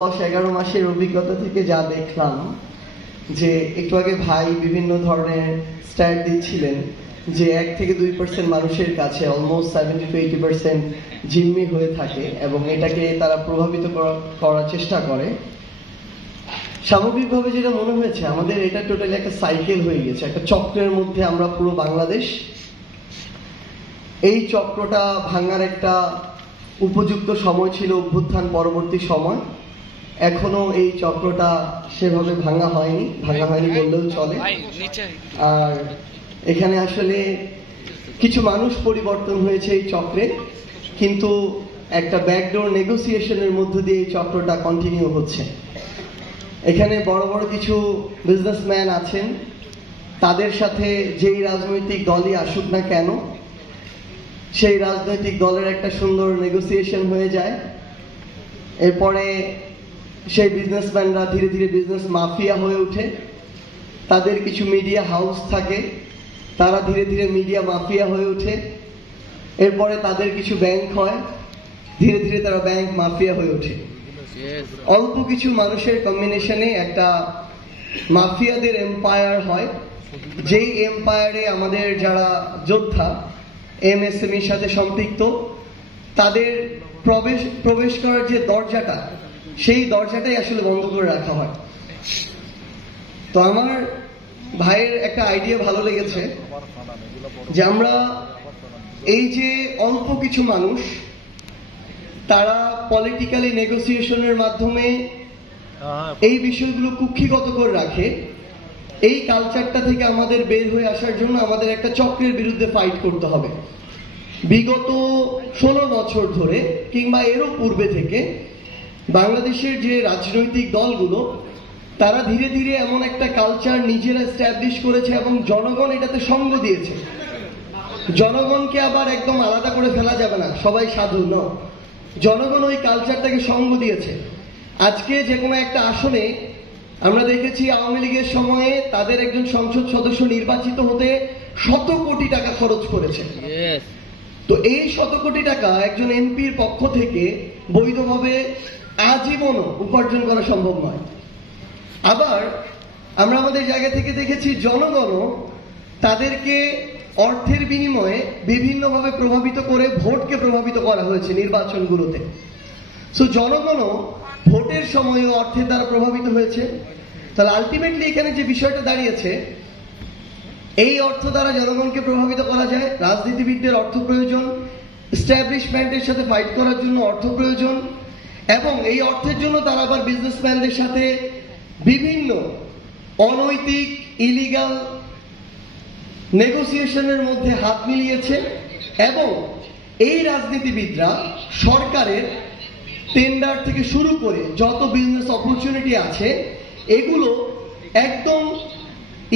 10-11 মাসের অভিজ্ঞতা থেকে যা দেখলাম যে একটু আগে ভাই বিভিন্ন ধরনের স্ট্যাট দিচ্ছিলেন যে 1 থেকে 2% মানুষের কাছে অলমোস্ট 70 to 80% জিম্মি হয়ে থাকে এবং এটাকে তারা প্রভাবিত করার চেষ্টা করে। সামগ্রিকভাবে যেটা মনে হয়েছে আমাদের এটা টোটালি একটা সাইকেল হয়ে গেছে, একটা চক্রের মধ্যে আমরা পুরো বাংলাদেশ। এই চক্রটা ভাঙার একটা উপযুক্ত সময় ছিল অভ্যুত্থান পরবর্তী সময়। এখনো এই চক্রটা সেভাবে ভাঙা হয়নি বললেও চলে। আর এখানে আসলে কিছু মানুষ পরিবর্তন হয়েছে এই চক্রে, কিন্তু একটা ব্যাকডোর নেগোসিয়েশনের মধ্য দিয়ে এই চক্রটা কন্টিনিউ হচ্ছে। এখানে বড় বড় কিছু বিজনেসম্যান আছেন, তাদের সাথে যেই রাজনৈতিক দলই আসুক না কেন সেই রাজনৈতিক দলের একটা সুন্দর নেগোসিয়েশন হয়ে যায়। এরপরে সেই বিজনেসম্যানরা ধীরে ধীরে বিজনেস মাফিয়া হয়ে ওঠে। তাদের কিছু মিডিয়া হাউস থাকে, তারা ধীরে ধীরে মিডিয়া মাফিয়া হয়ে ওঠে। এরপরে তাদের কিছু ব্যাংক হয়, ধীরে ধীরে তারা ব্যাংক মাফিয়া হয়ে ওঠে। অল্প কিছু মানুষের কম্বিনেশনে একটা মাফিয়াদের এম্পায়ার হয়, যেই এম্পায়ারে আমাদের যারা যোদ্ধা এমএসএমইর সাথে সম্পৃক্ত তাদের প্রবেশ করার যে দরজাটা, সেই দরজাটাই আসলে বন্ধ করে রাখা হয়। তো আমার ভাইয়ের একটা আইডিয়া ভালো লেগেছে যে আমরা এই যে অল্প কিছু মানুষ তারা পলিটিক্যালি নেগোসিয়েশনের মাধ্যমে এই বিষয়গুলো কুক্ষিগত করে রাখে, এই কালচারটা থেকে আমাদের বের হয়ে আসার জন্য আমাদের একটা চক্রের বিরুদ্ধে ফাইট করতে হবে। বিগত 16 বছর ধরে কিংবা এরও পূর্বে থেকে বাংলাদেশের যে রাজনৈতিক দলগুলো তারা ধীরে ধীরে এমন একটা কালচার নিজেরা এস্টাবলিশ করেছে এবং জনগণ এটাতে সঙ্গ দিয়েছে। জনগণকে আবার একদম আলাদা করে ফেলা যাবে না, সবাই সাধু ন, জনগণ ওই কালচারটাকে সঙ্গ দিয়েছে। আজকে যে কোনো একটা আসনে আমরা দেখেছি আওয়ামী লীগের সময়ে তাদের একজন সংসদ সদস্য নির্বাচিত হতে 100 কোটি টাকা খরচ করেছে। তো এই 100 কোটি টাকা একজন এমপির পক্ষ থেকে বৈধভাবে আজীবনও উপার্জন করা সম্ভব নয়। আবার আমরা আমাদের জায়গা থেকে দেখেছি জনগণও তাদেরকে অর্থের বিনিময়ে বিভিন্নভাবে প্রভাবিত করে ভোটকে প্রভাবিত করা হয়েছে নির্বাচনগুলোতে। সো জনগণও ভোটের সময় অর্থের দ্বারা প্রভাবিত হয়েছে। তাহলে আলটিমেটলি এখানে যে বিষয়টা দাঁড়িয়েছে, এই অর্থ দ্বারা জনগণকে প্রভাবিত করা যায়। রাজনীতিবিদদের অর্থ প্রয়োজন, এস্টাবলিশমেন্টের সাথে ফাইট করার জন্য অর্থ প্রয়োজন, এবং এই অর্থের জন্য তারা আবার বিজনেসম্যানদের সাথে বিভিন্ন অনৈতিক ইলিগাল নেগোসিয়েশনের মধ্যে হাত মিলিয়েছে। এবং এই রাজনীতিবিদরা সরকারের টেন্ডার থেকে শুরু করে যত বিজনেস অপরচুনিটি আছে এগুলো একদম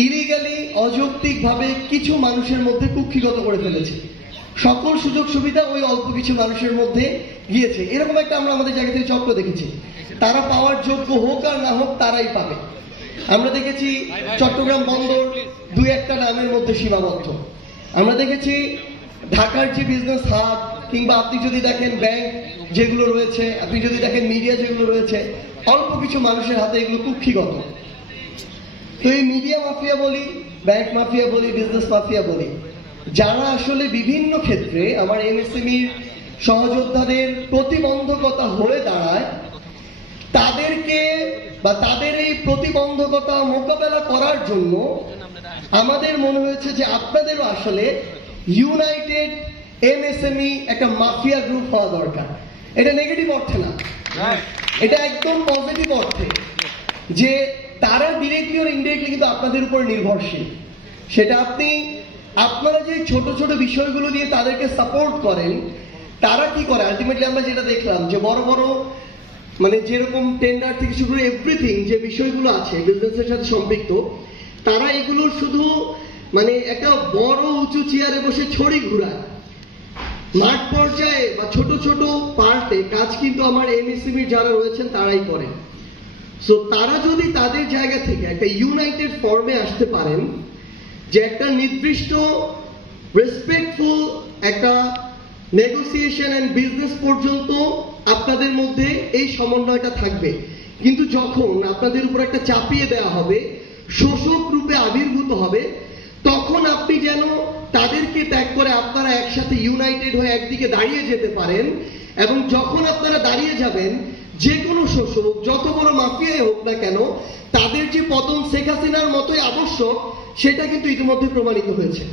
ইলিগালি অযৌক্তিকভাবে কিছু মানুষের মধ্যে কুক্ষিগত করে ফেলেছে। সকল সুযোগ সুবিধা ওই অল্প কিছু মানুষের মধ্যে গিয়েছে। এরকম একটা আমরা আমাদের জায়গা থেকে চক্র দেখেছি। তারা পাওয়ার যোগ্য হোক আর না হোক তারাই পাবে। আমরা দেখেছি চট্টগ্রাম বন্দর 2-1টা নামের মধ্যে সীমাবদ্ধ। আমরা দেখেছি ঢাকার যে বিজনেস হাব কিংবা আপনি যদি দেখেন ব্যাংক যেগুলো রয়েছে, আপনি যদি দেখেন মিডিয়া যেগুলো রয়েছে, অল্প কিছু মানুষের হাতে এগুলো কুক্ষিগত। তো এই মিডিয়া মাফিয়া বলি, ব্যাংক মাফিয়া বলি, বিজনেস মাফিয়া বলি, যারা আসলে বিভিন্ন ক্ষেত্রে আমার এমএসএমইর সহযোদ্ধাদের প্রতিবন্ধকতা হয়ে দাঁড়ায়, তাদেরকে বা তাদের এই প্রতিবন্ধকতা মোকাবেলা করার জন্য আমাদের মনে হয়েছে যে আপনাদেরও আসলে ইউনাইটেড এমএসএমই একটা মাফিয়া গ্রুপ হওয়া দরকার। এটা নেগেটিভ অর্থে না, এটা একদম পজিটিভ অর্থে, যে তারা ডিরেক্টলি আর ইনডিরেক্টলি কিন্তু আপনাদের উপর নির্ভরশীল। সেটা আপনারা যে ছোট ছোট বিষয়গুলো দিয়ে তাদেরকে সাপোর্ট করেন, তারা কি করে আলটিমেটলি আমরা যেটা দেখলাম যে বড় বড় মানে যেরকম টেন্ডার থেকে শুরু করে এভরিথিং যে বিষয়গুলো আছে বিজনেসের সাথে সম্পৃক্ত, তারা এগুলো শুধু মানে একটা বড় উঁচু চেয়ারে বসে ছড়ি ঘুরায়। মাঠ পর্যায়ে বা ছোট ছোট পার্টে কাজ কিন্তু আমার এমএসএমই যারা রয়েছেন তারাই করেন। সো তারা যদি তাদের জায়গা থেকে একটা ইউনাইটেড ফর্মে আসতে পারেন, যে একটা নির্দিষ্ট রেসপেক্টফুল একটা নেগোসিয়েশন এন্ড বিজনেস পর্যন্ত আপনাদের মধ্যে এই সমন্বয়টা থাকবে, কিন্তু যখন আপনাদের উপর একটা চাপিয়ে দেওয়া হবে, শোষক রূপে আবির্ভূত হবে, তখন আপনি যেন তাদেরকে ত্যাগ করে আপনারা একসাথে ইউনাইটেড হয়ে একদিকে দাঁড়িয়ে যেতে পারেন। এবং যখন আপনারা দাঁড়িয়ে যাবেন, যে কোনো শোষক যত বড় মাফিয়াই হোক না কেন, তাদের যে পতন শেখ হাসিনার মতোই আবশ্যক, সেটা কিন্তু ইতিমধ্যে প্রমাণিত হয়েছে।